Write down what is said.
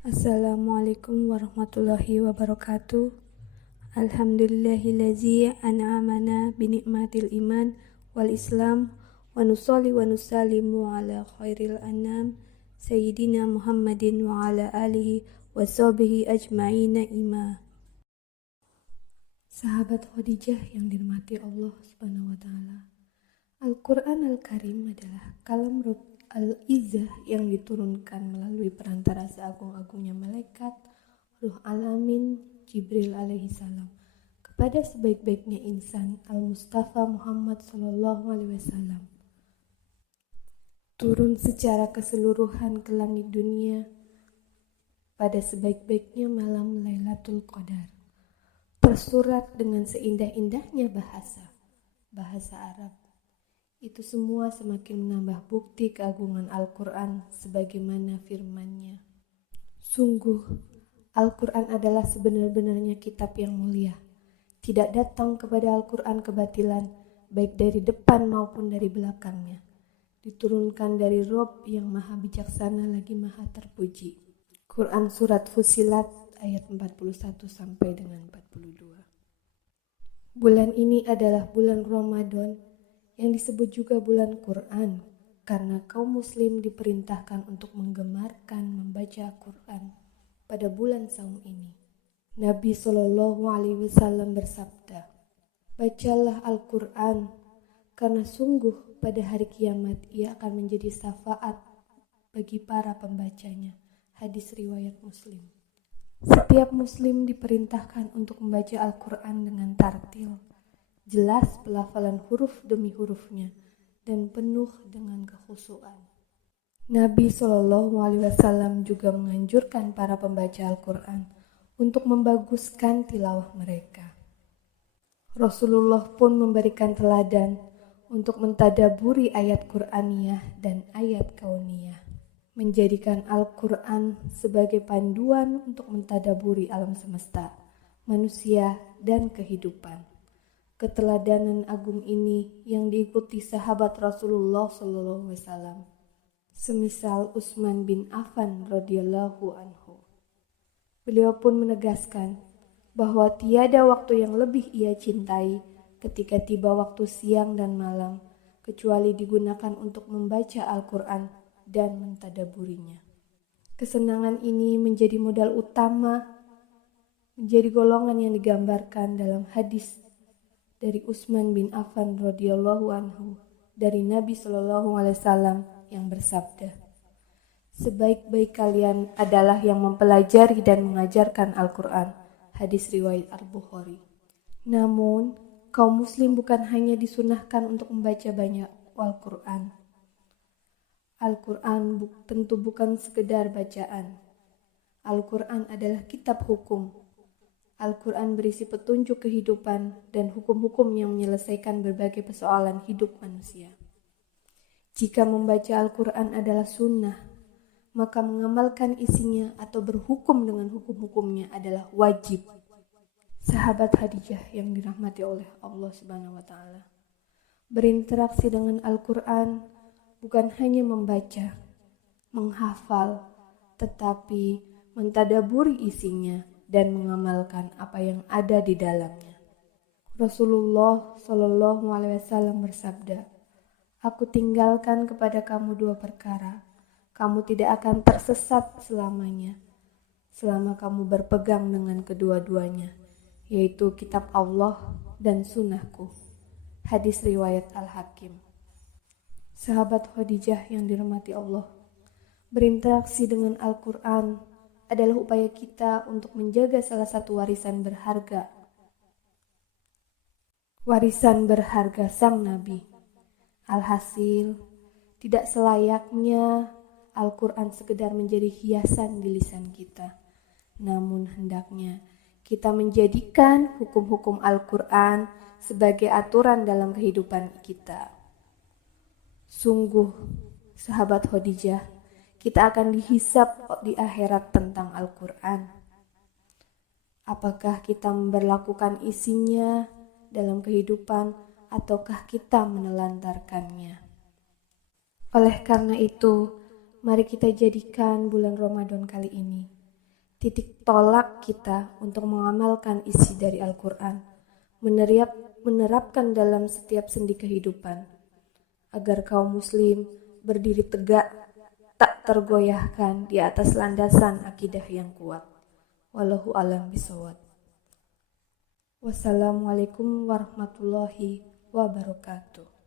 Assalamualaikum warahmatullahi wabarakatuh. Alhamdulillahillazi an'amana binikmatil iman wal islam wa nusalli wa nusallimu ala khairil anam Sayyidina Muhammadin wa ala alihi wa sahbihi ajma'ina ima. Sahabat Khadijah yang dirahmati Allah Subhanahu wa taala. Al-Qur'an Al-Karim adalah kalam Rabb Al-Izzah yang diturunkan melalui perantara seagung-agungnya malaikat Ruh Alamin Jibril alaihi salam kepada sebaik-baiknya insan Al-Mustafa Muhammad sallallahu alaihi wasallam. Turun secara keseluruhan ke langit dunia pada sebaik-baiknya malam Lailatul Qadar. Tersurat dengan seindah-indahnya bahasa Arab. Itu semua semakin menambah bukti keagungan Al-Quran sebagaimana firman-Nya. Sungguh, Al-Quran adalah sebenar-benarnya kitab yang mulia. Tidak datang kepada Al-Quran kebatilan, baik dari depan maupun dari belakangnya. Diturunkan dari Rabb yang maha bijaksana lagi maha terpuji. Quran Surat Fussilat ayat 41 sampai dengan 42. Bulan ini adalah bulan Ramadan, yang disebut juga bulan Quran, karena kaum muslim diperintahkan untuk menggemarkan membaca Quran pada bulan saum ini. Nabi Shallallahu Alaihi Wasallam bersabda, bacalah Al-Quran, karena sungguh pada hari kiamat ia akan menjadi syafaat bagi para pembacanya. Hadis riwayat Muslim. Setiap muslim diperintahkan untuk membaca Al-Quran dengan tartil, jelas pelafalan huruf demi hurufnya, dan penuh dengan kekhusyuan. Nabi Shallallahu Alaihi Wasallam juga menganjurkan para pembaca Al-Quran untuk membaguskan tilawah mereka. Rasulullah pun memberikan teladan untuk mentadaburi ayat Qur'aniyah dan ayat kauniyah, menjadikan Al-Quran sebagai panduan untuk mentadaburi alam semesta, manusia, dan kehidupan. Keteladanan agung ini yang diikuti sahabat Rasulullah SAW, semisal Utsman bin Affan radhiyallahu anhu. Beliau pun menegaskan bahwa tiada waktu yang lebih ia cintai ketika tiba waktu siang dan malam, kecuali digunakan untuk membaca Al-Quran dan mentadaburinya. Kesenangan ini menjadi modal utama, menjadi golongan yang digambarkan dalam hadis dari Utsman bin Affan radhiyallahu anhu dari Nabi Shallallahu alaihi wasallam yang bersabda, sebaik-baik kalian adalah yang mempelajari dan mengajarkan Al-Quran. Hadis riwayat Al-Bukhari. Namun, kaum muslim bukan hanya disunahkan untuk membaca banyak Al-Quran. Al-Quran tentu bukan sekedar bacaan. Al-Quran adalah kitab hukum. Al-Quran berisi petunjuk kehidupan dan hukum-hukum yang menyelesaikan berbagai persoalan hidup manusia. Jika membaca Al-Quran adalah sunnah, maka mengamalkan isinya atau berhukum dengan hukum-hukumnya adalah wajib. Sahabat Khadijah yang dirahmati oleh Allah Subhanahu wa taala. Berinteraksi dengan Al-Quran bukan hanya membaca, menghafal, tetapi mentadaburi isinya dan mengamalkan apa yang ada di dalamnya. Rasulullah Shallallahu Alaihi Wasallam bersabda, aku tinggalkan kepada kamu dua perkara, kamu tidak akan tersesat selamanya, selama kamu berpegang dengan kedua-duanya, yaitu kitab Allah dan sunnahku. Hadis riwayat Al-Hakim. Sahabat Khadijah yang dirahmati Allah, berinteraksi dengan Al-Quran adalah upaya kita untuk menjaga salah satu warisan berharga sang Nabi. Alhasil, tidak selayaknya Al-Quran sekedar menjadi hiasan di lisan kita, namun hendaknya kita menjadikan hukum-hukum Al-Quran sebagai aturan dalam kehidupan kita. Sungguh, sahabat Khadijah, kita akan dihisab di akhirat tentang Al-Quran. Apakah kita memberlakukan isinya dalam kehidupan ataukah kita menelantarkannya? Oleh karena itu, mari kita jadikan bulan Ramadan kali ini titik tolak kita untuk mengamalkan isi dari Al-Quran, menerapkan dalam setiap sendi kehidupan, agar kaum muslim berdiri tegak, tak tergoyahkan di atas landasan akidah yang kuat. Wallahu a'lam bishawab. Wassalamualaikum warahmatullahi wabarakatuh.